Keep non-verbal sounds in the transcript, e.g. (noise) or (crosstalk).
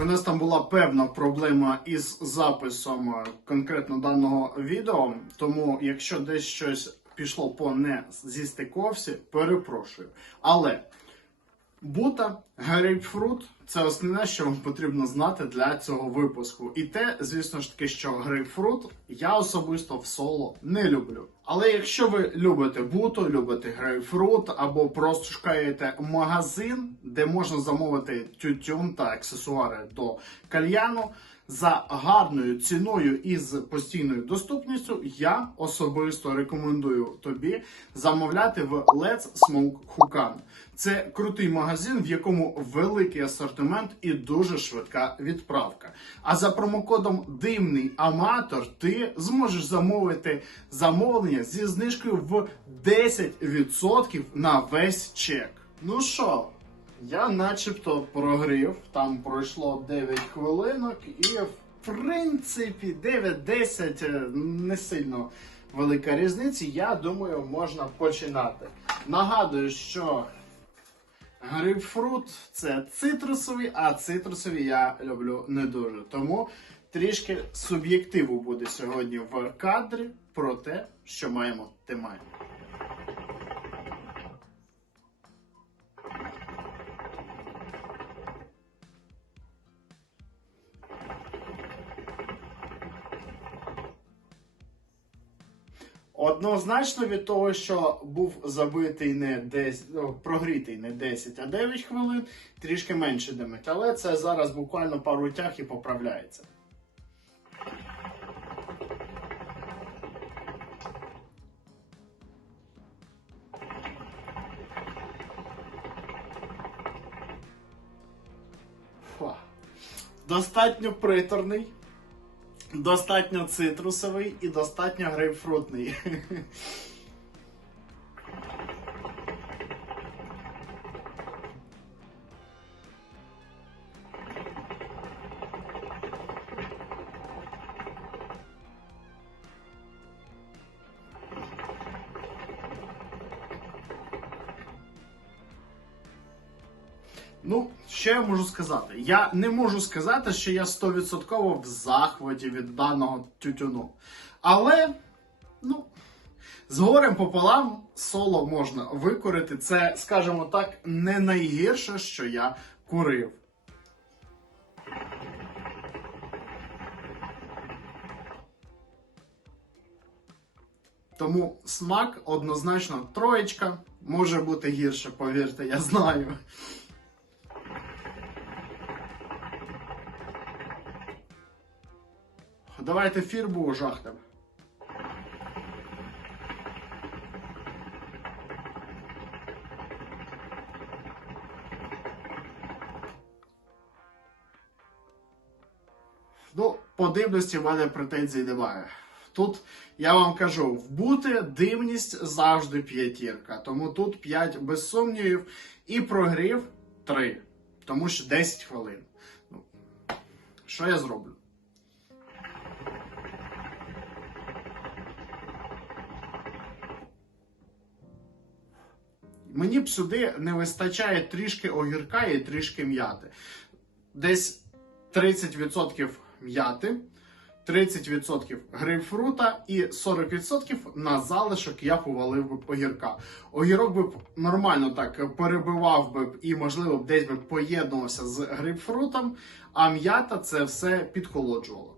У нас там була певна проблема із записом е, конкретно даного відео. Тому, якщо десь щось пішло по не зі стиковці, перепрошую. Але бута, грейпфрут це основне, що вам потрібно знати для цього випуску. І те, звісно ж таки, що грейпфрут я особисто в соло не люблю. Але якщо ви любите буту, любите грейпфрут або просто шукаєте магазин, де можна замовити тютюн та аксесуари до кальяну за гарною ціною і з постійною доступністю, я особисто рекомендую тобі замовляти в Let's Smoke Hukan. Це крутий магазин, в якому великий асортимент і дуже швидка відправка. А за промокодом Димний Аматор ти зможеш замовити замовлення зі знижкою в 10% на весь чек. Ну що, я начебто прогрів, там пройшло 9 хвилинок, і в принципі 9-10 е, не сильно велика різниця. Я думаю, можна починати. Нагадую, що грейпфрут це цитрусові, а цитрусові я люблю не дуже. Тому трішки суб'єктиву буде сьогодні в кадрі про те, що маємо, те. Однозначно від того, що був забитий не 10, ну, прогрітий не 10, а 9 хвилин, трішки менше димить. Але це зараз буквально пару тяг і поправляється. Фу. Достатньо приторний. Достатньо цитрусовий і достатньо грейпфрутний. (laughs) Ну, що я можу сказати? Я не можу сказати, що я 100% в захваті від даного тютюну. Але, ну, з горем пополам соло можна викорити. Це, скажімо так, не найгірше, що я курив. Тому смак однозначно троєчка. Може бути гірше, повірте, я знаю. Давайте фірбу жахнемо. Ну, по дивності в мене претензій немає. Тут я вам кажу, в бути дивність завжди п'ятірка. Тому тут 5 без сумнівів і прогрів 3. Тому що 10 хвилин. Ну, що я зроблю? Мені б сюди не вистачає трішки огірка і трішки м'яти. Десь 30% м'яти, 30% грейпфрута і 40% на залишок я повалив би огірка. Огірок би нормально так перебивав би і, можливо, десь би поєднувався з грейпфрутом, а м'ята це все підхолоджувало.